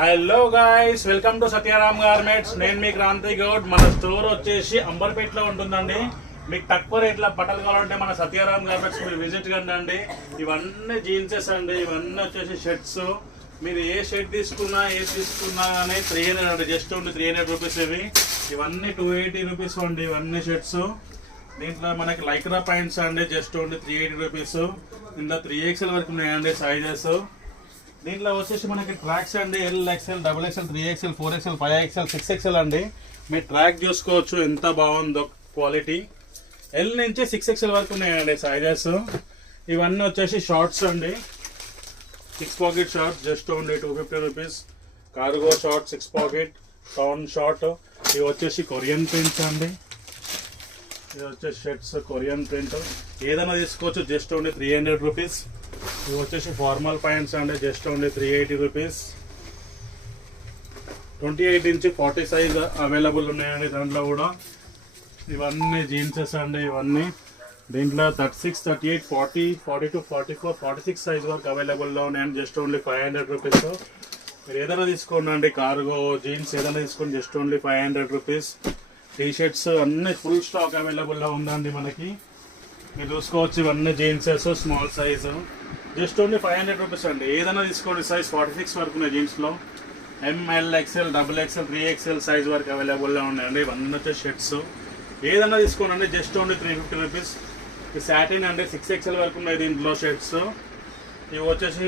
Hello guys, welcome to Satyaram garments. నేను మీ క్రాంతి గౌడ్. మన స్టోర్ వచ్చేసి అంబర్పేటలో ఉంటుందండి. మీకు తక్కువ రేట్ల బట్టలు కావాలంటే మన సత్యారామ్ గార్మెంట్స్ మీరు విజిట్ కండి. ఇవన్నీ జీన్సెస్ అండి, ఇవన్నీ వచ్చేసి షర్ట్స్. మీరు ఏ షర్ట్ తీసుకున్నా ఏది తీసుకున్నా కానీ 300 అండి, జస్ట్ ఓన్లీ 300 రూపీస్. ఇవన్నీ 280 రూపీస్ అండి. ఇవన్నీ షర్ట్స్. దీంట్లో మనకి లైక్రా ప్యాంట్స్ అండి, జస్ట్ ఓన్లీ 380 రూపీస్. ఇందులో 3XL వరకు ఉన్నాయండి సైజెస్. దీంట్లో వచ్చేసి మనకి ట్రాక్స్ అండి, LXL, XXL, 3XL, 4XL, 5XL, 6XL అండి. మీరు ట్రాక్ చూసుకోవచ్చు ఎంత బాగుందో క్వాలిటీ. L నుంచి 6XL వరకు ఉన్నాయండి సైజెస్. ఇవన్నీ వచ్చేసి షార్ట్స్ అండి, 6 pocket short, just only 250 rupees. Cargo short 6 pocket, town short. ఇవి వచ్చేసి కొరియన్ ప్రింట్స్ అండి. ఇది వచ్చేసి షర్ట్స్ కొరియన్ ప్రింట్. ఏదైనా తీసుకోవచ్చు, జస్ట్ ఓన్లీ 300 రూపీస్. ఇవి వచ్చేసి ఫార్మల్ ప్యాంట్స్ అండి, జస్ట్ ఓన్లీ 380 రూపీస్. 28 నుంచి 40 సైజ్ అవైలబుల్ ఉన్నాయండి దాంట్లో కూడా. ఇవన్నీ జీన్సెస్ అండి. ఇవన్నీ దీంట్లో 36, 38, 40, 42, 44, 46 సైజ్ వరకు అవైలబుల్లో ఉన్నాయండి, జస్ట్ ఓన్లీ 500 రూపీస్. మీరు ఏదైనా తీసుకోండి అండి, కార్గో జీన్స్ ఏదైనా తీసుకోండి, just only 500 rupees. T shirts అన్నీ ఫుల్ స్టాక్ అవైలబుల్లో ఉందండి మనకి. మీరు చూసుకోవచ్చు, ఇవన్నీ jeanses small size, just only 500 rupees అండి. ఏదైనా తీసుకోండి, సైజ్ 46 వరకు ఉన్నాయి జీన్స్లో. ML, XL, XXL, 3XL size వరకు అవైలబుల్లో ఉన్నాయండి. ఇవన్నీ వచ్చేసి షర్ట్స్. ఏదైనా తీసుకోండి అండి, జస్ట్ ఓన్లీ 350 రూపీస్. ఈ సాటిన్ అండి, 6XL వరకు ఉన్నాయి దీంట్లో షర్ట్స్. ఇవి వచ్చేసి